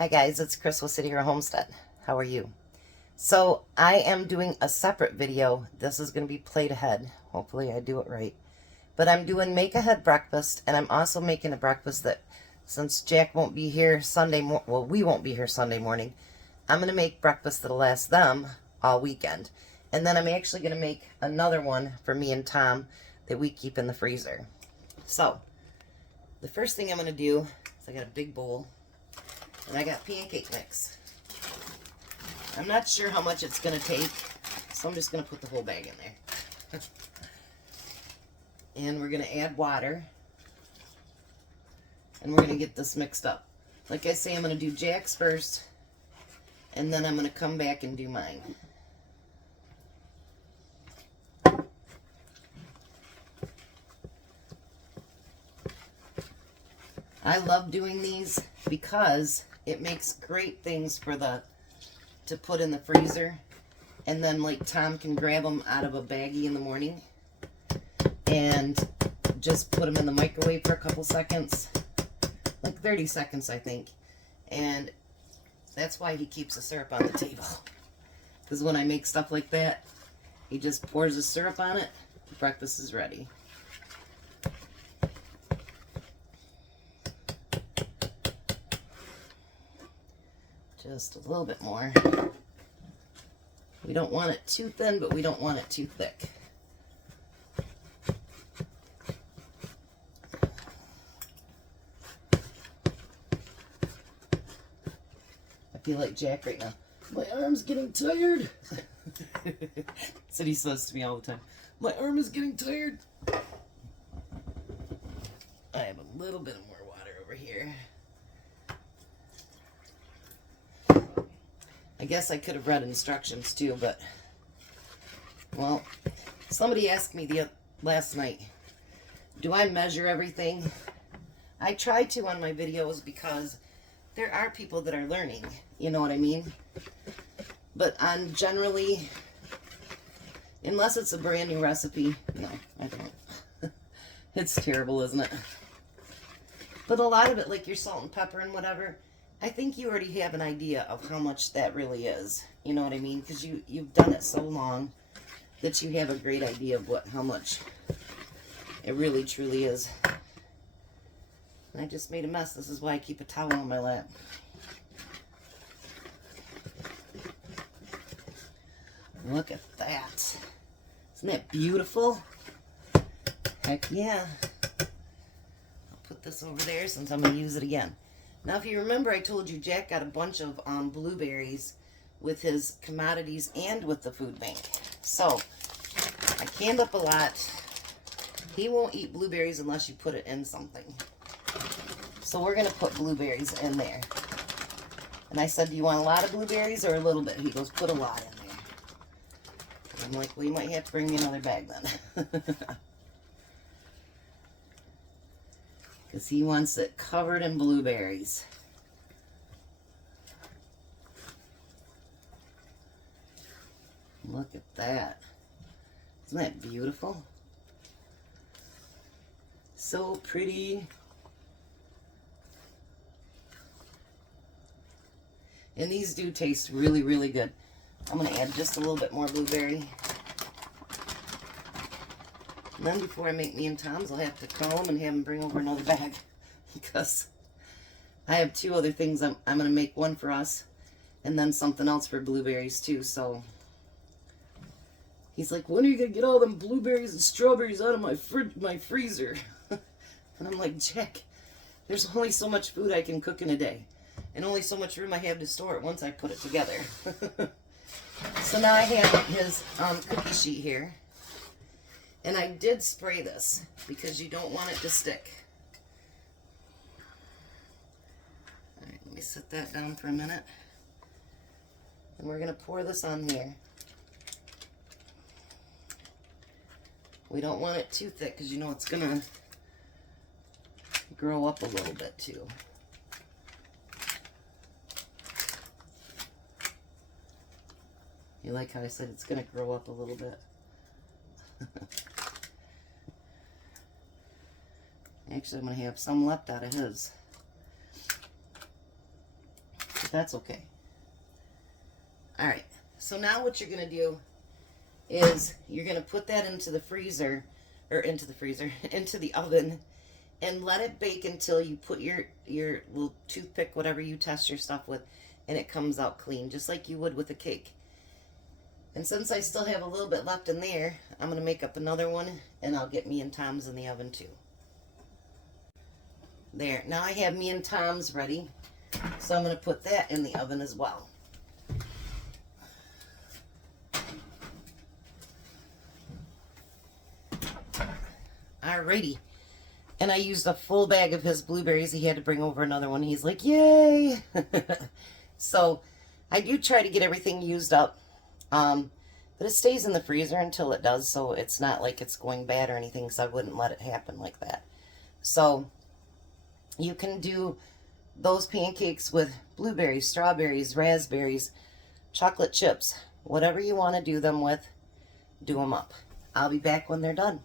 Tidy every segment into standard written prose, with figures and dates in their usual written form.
Hi guys, it's Chris with City Hero Homestead. How are you? So I am doing a separate video. This is going to be plate ahead. Hopefully I do it right. But I'm doing make ahead breakfast, and I'm also making a breakfast that, since Jack won't be here we won't be here Sunday morning, I'm going to make breakfast that'll last them all weekend. And then I'm actually going to make another one for me and Tom that we keep in the freezer. So the first thing I'm going to do is I got a big bowl. And I got pancake mix. I'm not sure how much it's going to take, so I'm just going to put the whole bag in there. And we're going to add water. And we're going to get this mixed up. Like I say, I'm going to do Jack's first, and then I'm going to come back and do mine. I love doing these because it makes great things to put in the freezer, and then like Tom can grab them out of a baggie in the morning and just put them in the microwave for a couple seconds, like 30 seconds I think, and that's why he keeps the syrup on the table, because when I make stuff like that, he just pours the syrup on it, breakfast is ready. Just a little bit more. We don't want it too thin, but we don't want it too thick. I feel like Jack right now. My arm's getting tired. That's what he says to me all the time. My arm is getting tired. I have a little bit of more water over here. I guess I could have read instructions too, but, well, somebody asked me last night, do I measure everything? I try to on my videos because there are people that are learning, you know what I mean? But on generally, unless it's a brand new recipe, no, I don't. It's terrible, isn't it? But a lot of it, like your salt and pepper and whatever, I think you already have an idea of how much that really is. You know what I mean? Because you've done it so long that you have a great idea of how much it really truly is. And I just made a mess. This is why I keep a towel on my lap. Look at that. Isn't that beautiful? Heck yeah. I'll put this over there since I'm going to use it again. Now, if you remember, I told you Jack got a bunch of blueberries with his commodities and with the food bank. So, I canned up a lot. He won't eat blueberries unless you put it in something. So, we're going to put blueberries in there. And I said, do you want a lot of blueberries or a little bit? He goes, put a lot in there. And I'm like, well, you might have to bring me another bag then. Because he wants it covered in blueberries. Look at that. Isn't that beautiful? So pretty. And these do taste really, really good. I'm going to add just a little bit more blueberry. And then before I make me and Tom's, I'll have to call him and have him bring over another bag. Because I have two other things. I'm going to make one for us and then something else for blueberries too. So he's like, when are you going to get all them blueberries and strawberries out of my freezer? And I'm like, Jack, there's only so much food I can cook in a day. And only so much room I have to store it once I put it together. So now I have his cookie sheet here. And I did spray this because you don't want it to stick. Alright, let me set that down for a minute. And we're going to pour this on here. We don't want it too thick because you know it's going to grow up a little bit too. You like how I said it's going to grow up a little bit? Actually, I'm going to have some left out of his. That's okay. All right, so now what you're going to do is you're going to put that into the freezer, or into the oven, and let it bake until you put your little toothpick, whatever you test your stuff with, and it comes out clean, just like you would with a cake. And since I still have a little bit left in there, I'm going to make up another one, and I'll get me and Tom's in the oven too. There, now I have me and Tom's ready, so I'm going to put that in the oven as well. Alrighty. And I used a full bag of his blueberries. He had to bring over another one. He's like, yay! So I do try to get everything used up. But it stays in the freezer until it does, so it's not like it's going bad or anything, because I wouldn't let it happen like that. So you can do those pancakes with blueberries, strawberries, raspberries, chocolate chips, whatever you want to do them with, do them up. I'll be back when they're done.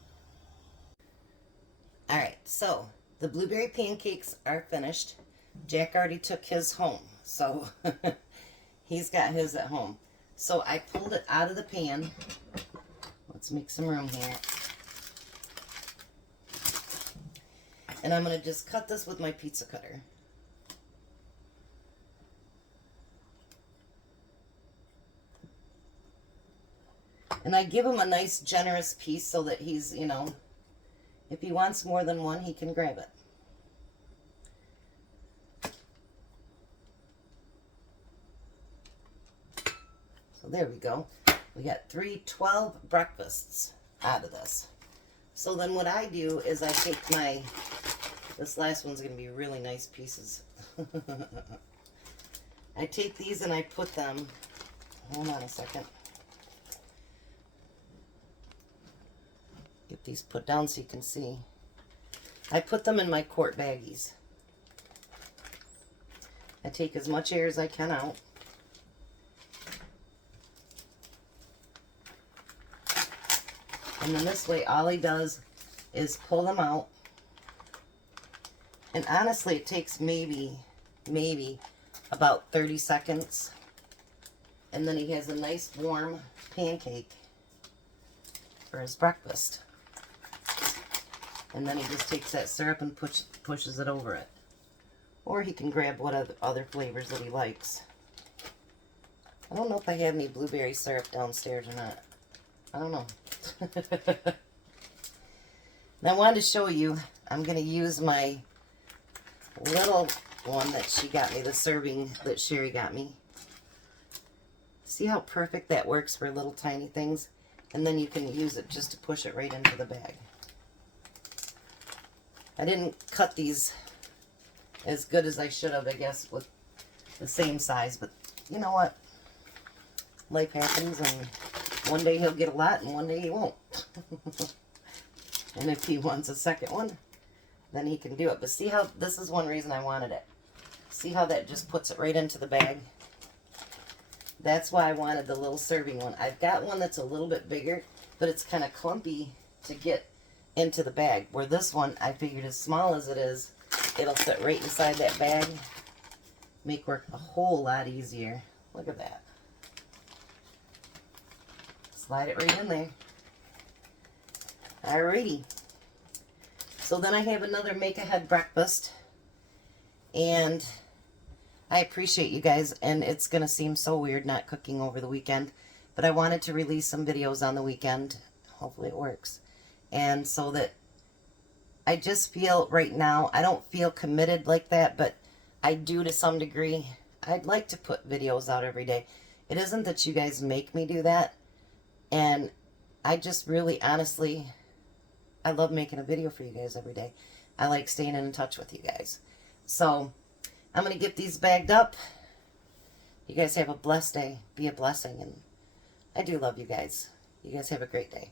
Alright, so the blueberry pancakes are finished. Jack already took his home, so he's got his at home. So I pulled it out of the pan. Let's make some room here. And I'm going to just cut this with my pizza cutter. And I give him a nice generous piece so that he's, you know, if he wants more than one, he can grab it. So there we go. We got 12 breakfasts out of this. So then what I do is I take my, this last one's going to be really nice pieces. I take these and I put them, hold on a second. Get these put down so you can see. I put them in my quart baggies. I take as much air as I can out. And then this way, all he does is pull them out. And honestly, it takes maybe about 30 seconds. And then he has a nice warm pancake for his breakfast. And then he just takes that syrup and pushes it over it. Or he can grab what other flavors that he likes. I don't know if I have any blueberry syrup downstairs or not. I don't know. Now I wanted to show you, I'm going to use my little one that she got me, the serving that Sherry got me. See how perfect that works for little tiny things? And then you can use it just to push it right into the bag. I didn't cut these as good as I should have, I guess, with the same size, but you know what? Life happens, and one day he'll get a lot, and one day he won't. And if he wants a second one, then he can do it. But see how, this is one reason I wanted it. See how that just puts it right into the bag? That's why I wanted the little serving one. I've got one that's a little bit bigger, but it's kind of clumpy to get into the bag. Where this one, I figured as small as it is, it'll fit right inside that bag. Make work a whole lot easier. Look at that. Slide it right in there. Alrighty. So then I have another make-ahead breakfast. And I appreciate you guys, and it's going to seem so weird not cooking over the weekend, but I wanted to release some videos on the weekend. Hopefully it works. And so that I just feel right now, I don't feel committed like that, but I do to some degree. I'd like to put videos out every day. It isn't that you guys make me do that, and I just really, honestly, I love making a video for you guys every day. I like staying in touch with you guys. So I'm going to get these bagged up. You guys have a blessed day. Be a blessing. And I do love you guys. You guys have a great day.